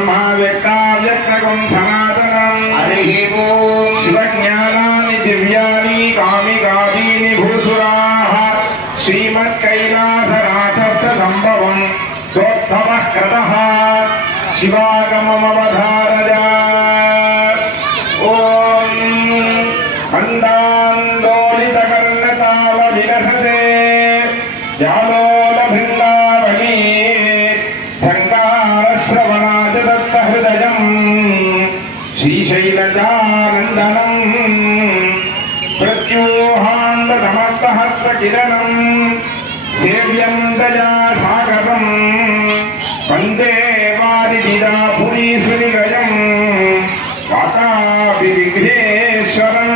బ్రహ్మ వ్యక్తావ్యక్తగం సనాతనం హరి ఓం శివజ్ఞానాన్ని దివ్యాని కామికాదీని భూసురాః శ్రీమత్కైలాసనాథస్థ సంభవం సోత్తమః కృతః శివాగమమవధారజ ఓం హృదయం శ్రీశైలకానందనం ప్రత్యూహాంతమర్థహస్తకిరణం సేవ్యం దయా సాగరం వందే వారిదిదా పురీసునిగయం వాతాపి విఘ్నేశ్వరం